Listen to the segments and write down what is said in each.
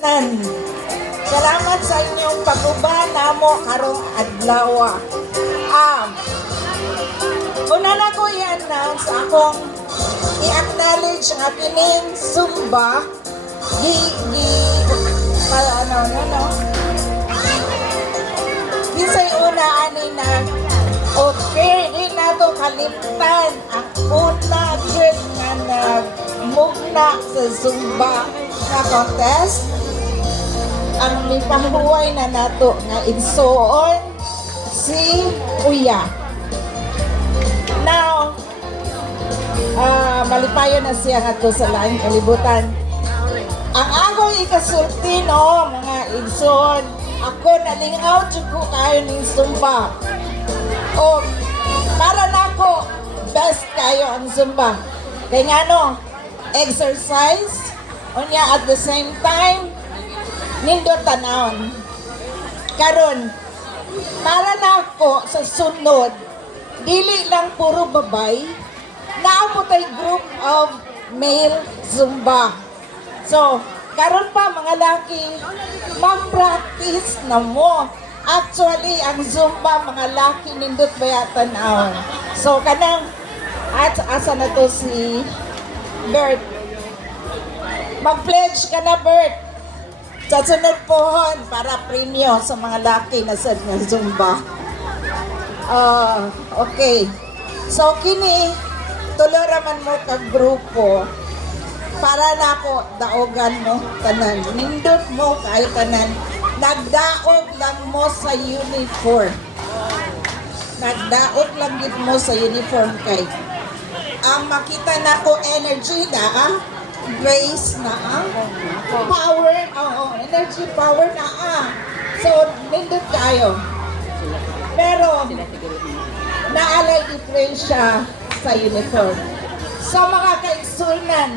Salamat sa inyong pag-uban namo karong adlaw. Una na ko i-announce akong i-acknowledge ang kining Zumba Bisay una ani na okay din nato kalimtan ang una gid nga nagmugna sa Zumba nga contest. Ang mipahuway na nato nga igsoon si Uya. Now, malipayon na siya nga to sa laing kalibutan. Ang akong ikasulti no, mga igsoon, ako nalingaw jud ko kayo ning Zumba. O para nako best kayo ang Zumba. Kaya nga no, exercise, unya at the same time, nindot tanawon. Karon, para nako sa sunod, dili lang puro babay, naapotay group of male Zumba. So, karon pa mga laki, mag-practice na mo. Actually, ang Zumba, mga laki nindot bayatan naon. So, kanang, at asa na to si Bert. Mag-pledge ka na, Bert. Sa sunod pohon, para premyo sa mga laki na sa Zumba. Okay. So, kini, tularaman mo kag-grupo para na ako daogan mo tanan. Nindot mo kay tanan. Nagdaog lang mo sa uniform. Nagdaog lang gid mo sa uniform kay. Ang makita na ko energy na, grace na, power, energy, power na. So, nindot kayo. Pero, naalay diferensya sa uniform. So, mga kaigsunan,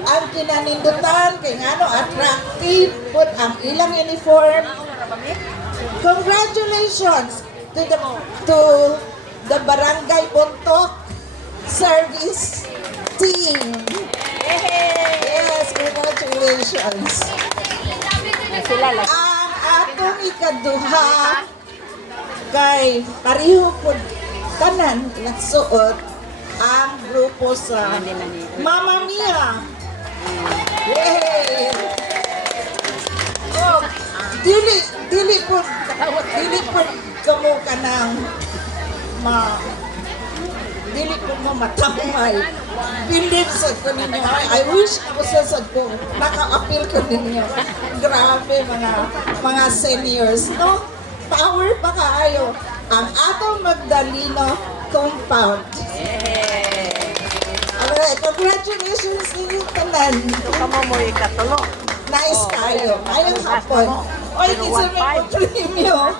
ang kinanindutan kay ngano attractive put ang ilang uniform. Congratulations to the Barangay Bontok Service Team. Yes, congratulations. Ang atong ikaduha kay pareho po tanan nagsuot ang grupo sa Mamma Mia. Yay! Oh, dili po kamo ka ng dili po mo matamay. Believe sa ko ninyo. I wish ako sa ko naka-appeal ko ninyo. Grabe mga seniors, no? Power pa kaayo ang atong Magdaleno compound. Alright, congratulations ninyo tanan. Ito ka mo ikatulo. Nice kayo. Ayong hapon. Oy, kinsa may premium.